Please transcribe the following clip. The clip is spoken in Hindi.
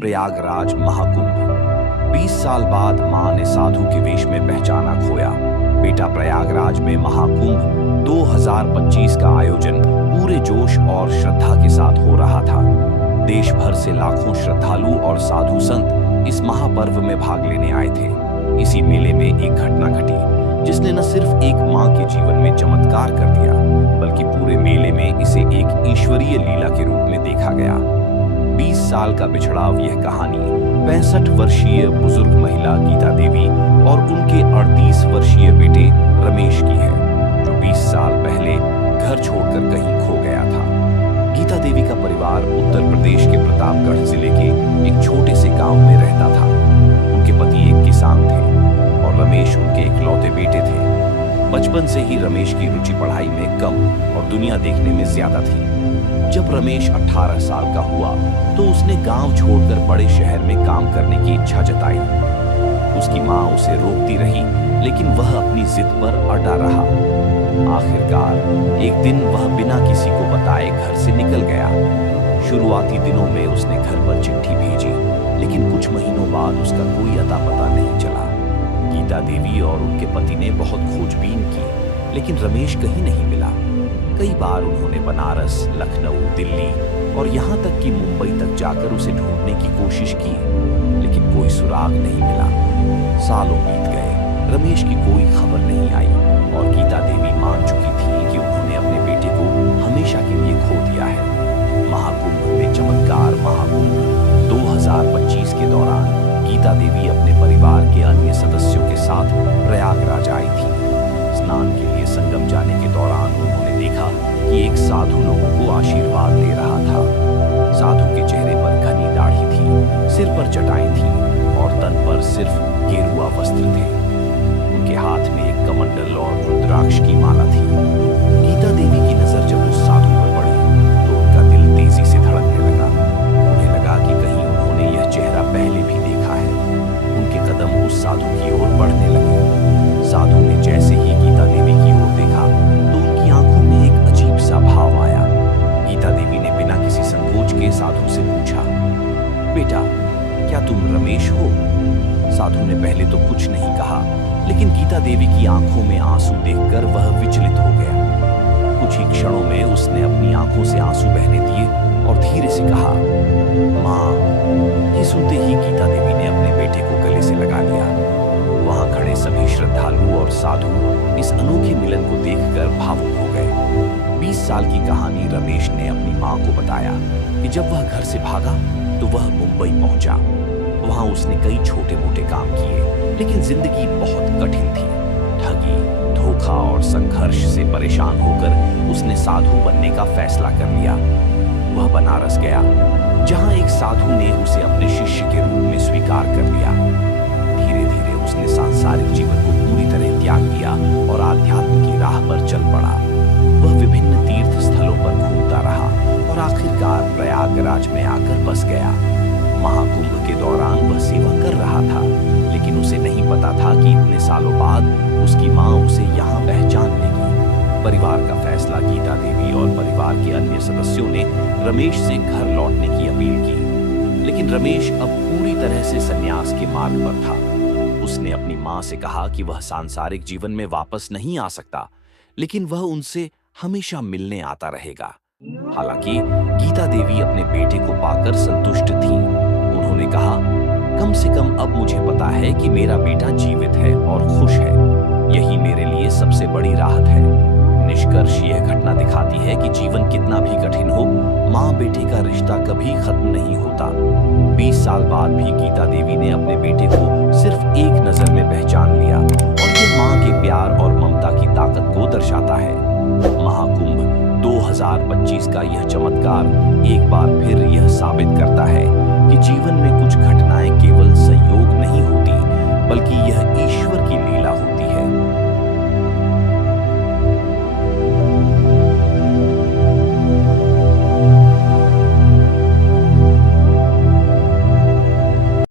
प्रयागराज महाकुंभ। 20 साल बाद मां ने साधु के वेश में पहचाना खोया। बेटा, प्रयागराज में महाकुंभ 2025 का आयोजन पूरे जोश और श्रद्धा के साथ हो रहा था। देश भर से लाखों श्रद्धालु और साधु संत इस महापर्व में भाग लेने आए थे। इसी मेले में एक घटना घटी जिसने न सिर्फ एक मां के जीवन में चमत्कार कर दिया, बल्कि पूरे मेले में इसे एक ईश्वरीय लीला के रूप में देखा गया। 20 साल का बिछड़ाव यह कहानी 65 वर्षीय बुजुर्ग महिला गीता देवी और उनके 38 वर्षीय बेटे रमेश की है, जो 20 साल पहले घर छोड़कर कहीं खो गया था। गीता देवी का परिवार उत्तर प्रदेश के प्रतापगढ़ जिले के एक छोटे से गांव में रहता था। उनके पति एक किसान थे और रमेश उनके इकलौते बेटे थे। बचपन से ही रमेश की रुचि पढ़ाई में कम और दुनिया देखने में ज्यादा थी। जब रमेश 18 साल का हुआ तो उसने गांव छोड़कर बड़े शहर में काम करने की इच्छा जताई। उसकी मां उसे रोकती रही, लेकिन वह अपनी जिद पर अड़ा रहा। आखिरकार एक दिन वह बिना किसी को बताए घर से निकल गया। शुरुआती दिनों में उसने घर पर चिट्ठी भेजी, लेकिन कुछ महीनों बाद उसका कोई अता पता नहीं चला। गीता देवी और उनके पति ने बहुत खोजबीन की, लेकिन रमेश कहीं नहीं मिला। कई बार उन्होंने बनारस, लखनऊ, दिल्ली और यहाँ तक कि मुंबई तक जाकर उसे ढूंढने की कोशिश की, लेकिन कोई सुराग नहीं मिला। सालों बीत गए, रमेश की कोई खबर नहीं आई और गीता देवी मान चुकी थी कि उन्होंने अपने बेटे को हमेशा के लिए खो दिया है। महाकुंभ में चमत्कार। महाकुंभ 2025 के दौरान गीता देवी अपने परिवार के अन्य सदस्यों के साथ प्रयागराज आई थी। स्नान के लिए संगम जाने के दौरान उन्होंने देखा कि एक साधु लोगों को आशीर्वाद दे रहा था। साधु के चेहरे पर घनी दाढ़ी थी, सिर पर जटाएं थी और तन पर सिर्फ गेरुआ वस्त्र थे। उनके हाथ में एक कमंडल और रुद्राक्ष की माला थी। गीता देवी की नजर जब उस साधु पर पड़ी तो उनका दिल तेजी से धड़कने लगा। उन्हें लगा कि कहीं उन्होंने यह चेहरा पहले भी देखा है। उनके कदम उस साधु की ओर बढ़ने लगे। साधु ने जैसे ही गीता देवी की ओर देखा तो उनकी आंखों में एक अजीब सा भाव आया। गीता देवी ने बिना किसी संकोच के साधु से पूछा, बेटा, क्या तुम रमेश हो? साधु ने पहले तो कुछ नहीं कहा, लेकिन गीता देवी की आंखों में आंसू देखकर वह विचलित हो गया। कुछ ही क्षणों में उसने अपनी आंखों से आंसू बहने दिए और धीरे से कहा, मां। ये सुनते ही गीता देवी ने अपने बेटे को गले से लगा लिया। वहां खड़े सभी श्रद्धालु और साधु इस अनोखे मिलन को देखकर भावुक हो गए। 20 साल की कहानी रमेश ने अपनी मां को बताया कि जब वह घर से भागा तो वह मुंबई पहुंचा। वहां उसने कई छोटे मोटे काम किए, लेकिन जिंदगी बहुत कठिन थी। ठगी, धोखा और संघर्ष से परेशान होकर उसने साधु बनने का फैसला कर लिया। वह बनारस गया, जहां एक साधु ने उसे अपने शिष्य के रूप में स्वीकार कर लिया। धीरे धीरे उसने सांसारिक जीवन को पूरी तरह त्याग दिया और आध्यात्म की राह पर चल पड़ा। वह विभिन्न तीर्थ स्थलों पर घूमता रहा और आखिरकार प्रयागराज में आकर बस गया। महाकुंभ के दौरान वह सेवा कर रहा था, लेकिन उसे नहीं पता था कि इतने सालों बाद उसकी मां उसे यहाँ पहचान लेगी। परिवार का फैसला गीता देवी और परिवार के अन्य सदस्यों ने रमेश से घर लौटने की अपील की, लेकिन रमेश अब पूरी तरह से संन्यास के मार्ग पर था। उसने अपनी मां से कहा कि वह सांसारिक जीवन में वापस नहीं आ सकता, लेकिन वह उनसे हमेशा मिलने आता रहेगा। हालांकि गीता देवी अपने बेटे को पाकर संतुष्ट थीं। उन्होंने कहा, कम से कम अब मुझे पता है कि मेरा बेटा जीवित है और खुश है। यही मेरे लिए सबसे बड़ी राहत है। निष्कर्ष यह घटना दिखाती है कि जीवन कितना भी कठिन हो, माँ बेटे का रिश्ता कभी खत्म नहीं होता। 20 साल बाद भी गीता देवी ने अपने बेटे को सिर्फ एक नजर में पहचान लिया और ये माँ के प्यार और ममता की ताकत को दर्शाता है। महाकुंभ 2025 का यह चमत्कार एक बार फिर यह साबित करता है कि जीवन में कुछ घटनाएं केवल संयोग नहीं होती, बल्कि यह ईश्वर